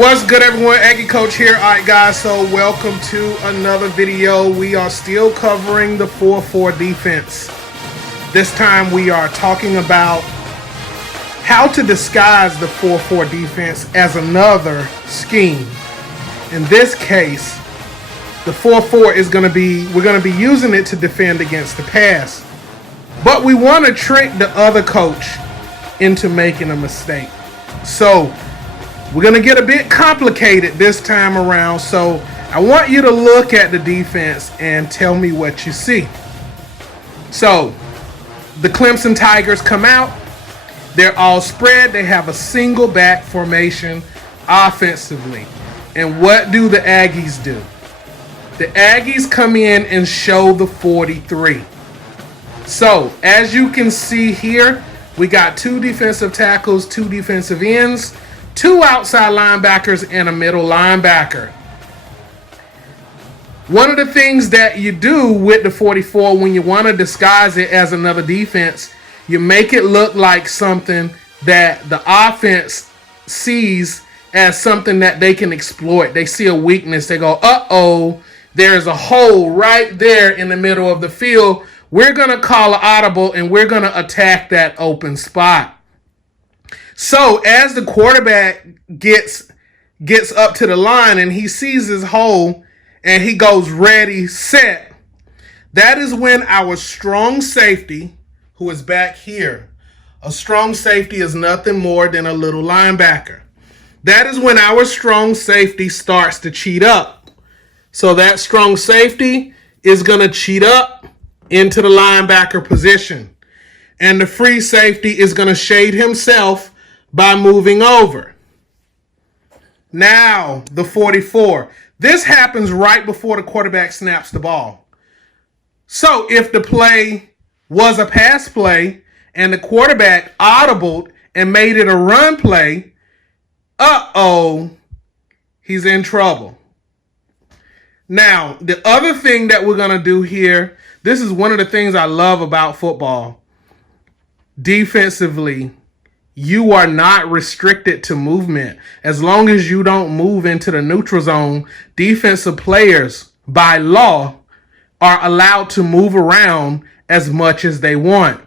What's good, everyone? Aggie Coach here. All right, guys, so welcome to another video. We are still covering the 4-4 defense. This time we are talking about how to disguise the 4-4 defense as another scheme. In this case, the 4-4 is going to be, we're going to be using it to defend against the pass. But we want to trick the other coach into making a mistake. So we're going to get a bit complicated this time around. So I want you to look at the defense and tell me what you see. So the Clemson Tigers come out. They're all spread. They have a single back formation offensively. And what do the Aggies do? The Aggies come in and show the 43. So as you can see here, we got two defensive tackles, two defensive ends, two outside linebackers, and a middle linebacker. One of the things that you do with the 44 when you want to disguise it as another defense, you make it look like something that the offense sees as something that they can exploit. They see a weakness. They go, uh-oh, there's a hole right there in the middle of the field. We're going to call an audible and we're going to attack that open spot. So as the quarterback gets up to the line and he sees his hole and he goes ready, set, that is when our strong safety, who is back here, a strong safety is nothing more than a little linebacker. That is when our strong safety starts to cheat up. So that strong safety is going to cheat up into the linebacker position. And the free safety is going to shade himself by moving over. Now, the 44. This happens right before the quarterback snaps the ball. So if the play was a pass play and the quarterback audibled and made it a run play, uh-oh, he's in trouble. Now, the other thing that we're going to do here, this is one of the things I love about football. Defensively, you are not restricted to movement. As long as you don't move into the neutral zone, defensive players, by law, are allowed to move around as much as they want.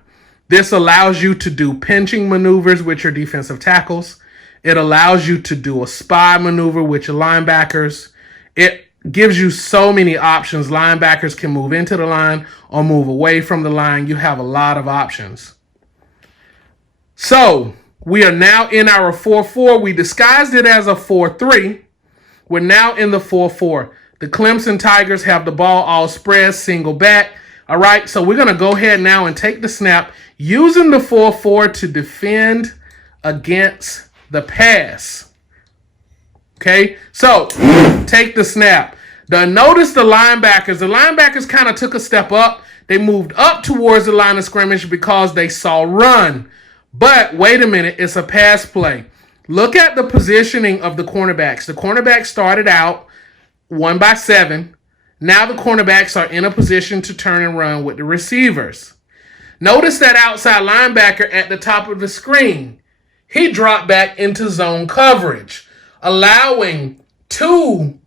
This allows you to do pinching maneuvers with your defensive tackles. It allows you to do a spy maneuver with your linebackers. It gives you so many options. Linebackers can move into the line or move away from the line. You have a lot of options. So we are now in our 4-4. We disguised it as a 4-3. We're now in the 4-4. The Clemson Tigers have the ball all spread, single back. All right, so we're going to go ahead now and take the snap using the 4-4 to defend against the pass. Okay, so take the snap. Notice the linebackers kind of took a step up. They moved up towards the line of scrimmage because they saw run. But wait a minute, it's a pass play. Look at the positioning of the cornerbacks. The cornerbacks started out 1-by-7. Now the cornerbacks are in a position to turn and run with the receivers. Notice that outside linebacker at the top of the screen. He dropped back into zone coverage, allowing two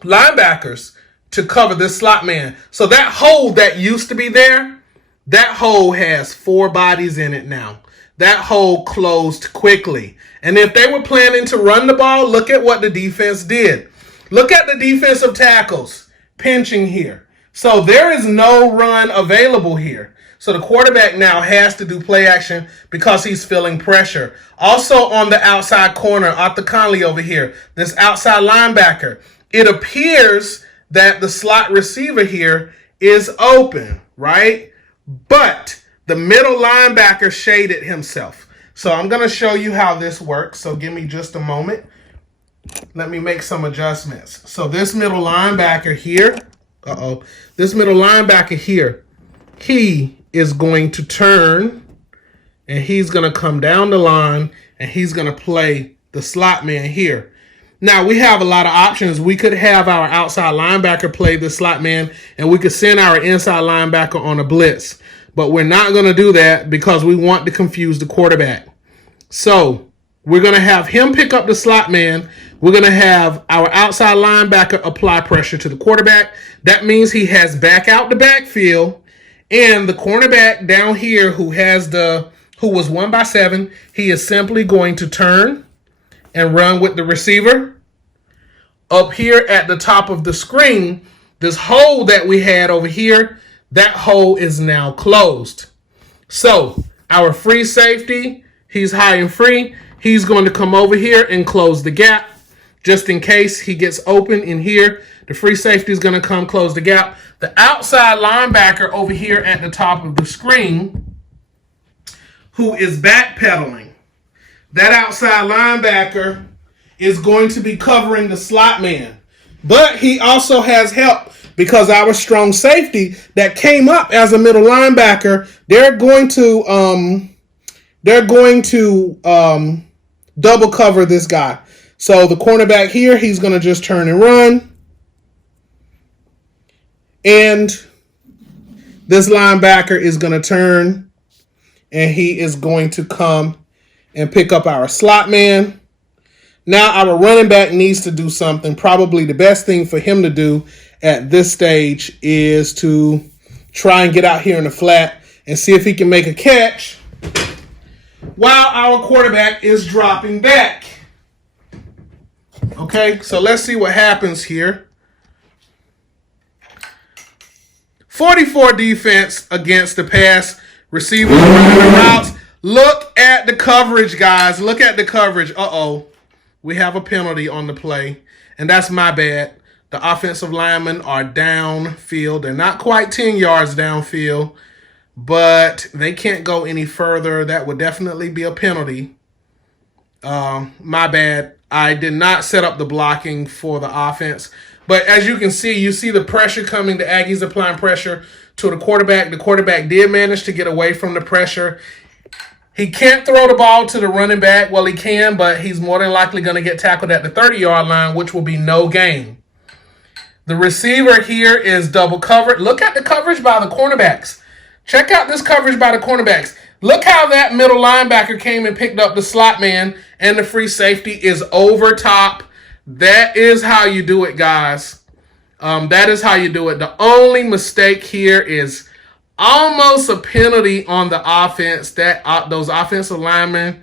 linebackers to cover this slot man. So that hole that used to be there, that hole has 4 bodies in it now. That hole closed quickly. And if they were planning to run the ball, look at what the defense did. Look at the defensive tackles pinching here. So there is no run available here. So the quarterback now has to do play action because he's feeling pressure. Also on the outside corner, Arthur Conley over here, this outside linebacker, it appears that the slot receiver here is open, right? But the middle linebacker shaded himself. So I'm going to show you how this works. So give me just a moment. Let me make some adjustments. So this middle linebacker here, this middle linebacker here, he is going to turn and he's going to come down the line and he's going to play the slot man here. Now, we have a lot of options. We could have our outside linebacker play the slot man and we could send our inside linebacker on a blitz. But we're not going to do that because we want to confuse the quarterback. So we're going to have him pick up the slot man. We're going to have our outside linebacker apply pressure to the quarterback. That means he has back out the backfield, and the cornerback down here who was 1-by-7, he is simply going to turn and run with the receiver. Up here at the top of the screen, this hole that we had over here, that hole is now closed. So our free safety, he's high and free. He's going to come over here and close the gap just in case he gets open in here. The free safety is going to come close the gap. The outside linebacker over here at the top of the screen, who is backpedaling, that outside linebacker is going to be covering the slot man. But he also has help because our strong safety that came up as a middle linebacker, they're going to double cover this guy. So the cornerback here, he's going to just turn and run. And this linebacker is going to turn and he is going to come and pick up our slot man. Now our running back needs to do something. Probably the best thing for him to do at this stage is to try and get out here in the flat and see if he can make a catch while our quarterback is dropping back. Okay, so let's see what happens here. 44 defense against the pass. Receivers running the routes. Look at the coverage, guys. Look at the coverage. Uh-oh. We have a penalty on the play, and that's my bad. The offensive linemen are downfield. They're not quite 10 yards downfield, but they can't go any further. That would definitely be a penalty. My bad. I did not set up the blocking for the offense. But as you can see, you see the pressure coming. The Aggies applying pressure to the quarterback. The quarterback did manage to get away from the pressure. He can't throw the ball to the running back. Well, he can, but he's more than likely going to get tackled at the 30-yard line, which will be no gain. The receiver here is double covered. Look at the coverage by the cornerbacks. Check out this coverage by the cornerbacks. Look how that middle linebacker came and picked up the slot man, and the free safety is over top. That is how you do it, guys. That is how you do it. The only mistake here is almost a penalty on the offense. That those offensive linemen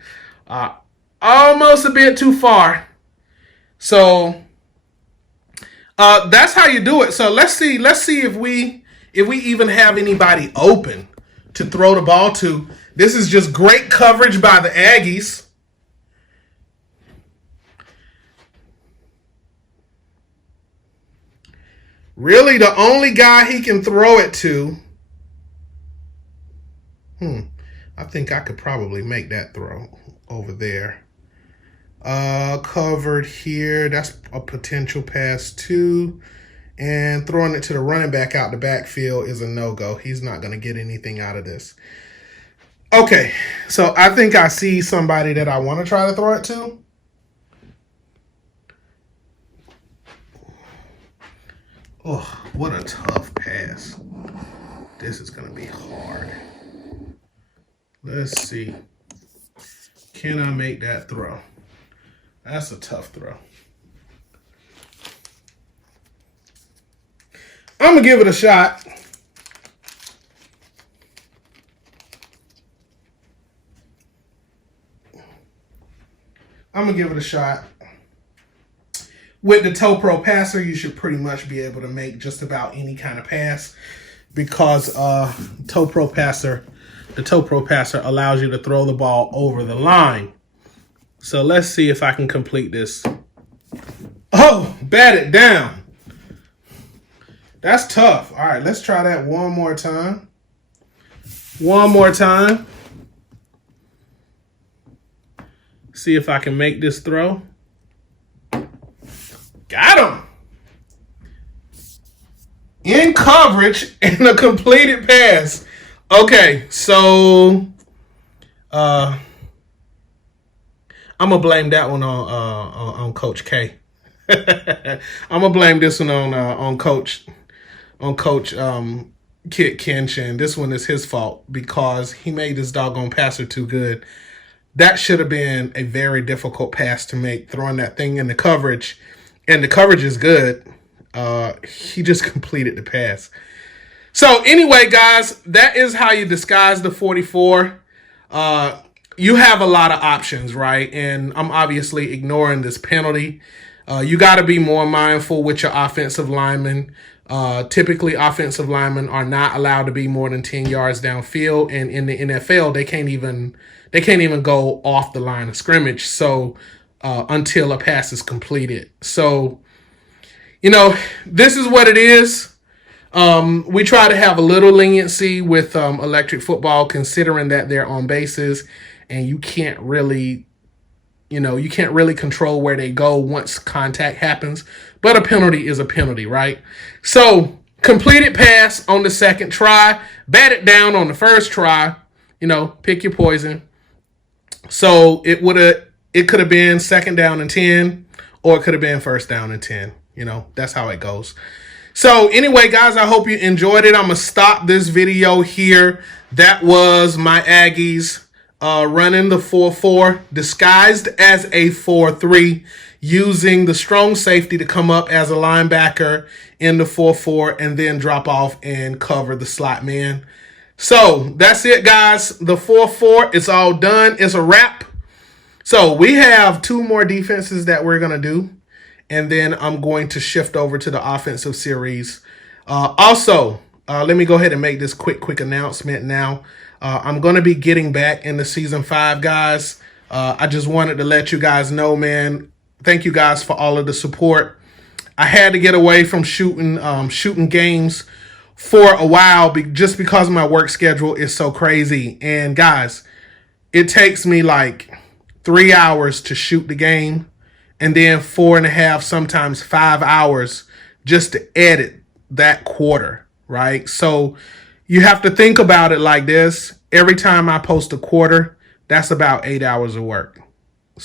almost a bit too far. So that's how you do it. So let's see if we even have anybody open to throw the ball to. This is just great coverage by the Aggies. Really, the only guy he can throw it to. I think I could probably make that throw over there. Covered here. That's a potential pass too. And throwing it to the running back out the backfield is a no-go. He's not going to get anything out of this. Okay, so I think I see somebody that I want to try to throw it to. Oh, what a tough pass. This is going to be hard. Let's see. Can I make that throw? That's a tough throw. I'm going to give it a shot. I'm going to give it a shot. With the Toe Pro Passer, you should pretty much be able to make just about any kind of pass because the Toe Pro Passer allows you to throw the ball over the line. So let's see if I can complete this. Oh, bat it down. That's tough. All right, let's try that one more time. One more time. See if I can make this throw. Got him. In coverage and a completed pass. Okay, so I'm gonna blame that one on Coach K. I'm gonna blame this one on Coach Kit Kenshin. This one is his fault because he made this doggone passer too good. that should have been a very difficult pass to make, throwing that thing in the coverage. And the coverage is good. He just completed the pass. So anyway, guys, that is how you disguise the 44. You have a lot of options, right? And I'm obviously ignoring this penalty. You got to be more mindful with your offensive linemen. Typically, offensive linemen are not allowed to be more than 10 yards downfield, and in the NFL, they can't even go off the line of scrimmage. So until a pass is completed. So this is what it is. We try to have a little leniency with electric football, considering that they're on bases, and you can't really control where they go once contact happens. But a penalty is a penalty, right? So completed pass on the second try, bat it down on the first try. Pick your poison. So it could have been second down and 10, or it could have been first down and 10. That's how it goes. So anyway, guys, I hope you enjoyed it. I'm going to stop this video here. That was my Aggies running the 4-4, disguised as a 4-3, using the strong safety to come up as a linebacker in the 4-4 and then drop off and cover the slot man. So that's it, guys. The 4-4, it's all done. It's a wrap. So we have 2 more defenses that we're going to do. And then I'm going to shift over to the offensive series. Also, let me go ahead and make this quick announcement now. I'm going to be getting back into Season 5, guys. I just wanted to let you guys know, man. Thank you guys for all of the support. I had to get away from shooting games for a while just because my work schedule is so crazy. And, guys, it takes me like 3 hours to shoot the game. And then 4.5, sometimes 5 hours just to edit that quarter, right? So you have to think about it like this. Every time I post a quarter, that's about 8 hours of work,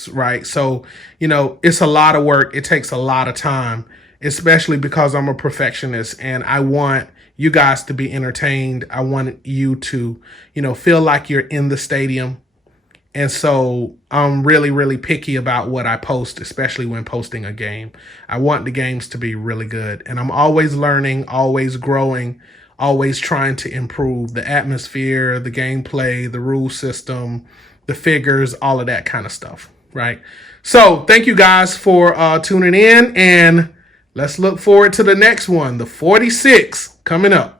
right? So, it's a lot of work. It takes a lot of time, especially because I'm a perfectionist and I want you guys to be entertained. I want you to, feel like you're in the stadium. And so I'm really, really picky about what I post, especially when posting a game. I want the games to be really good. And I'm always learning, always growing, always trying to improve the atmosphere, the gameplay, the rule system, the figures, all of that kind of stuff, right? So thank you guys for tuning in, and let's look forward to the next one, the 46, coming up.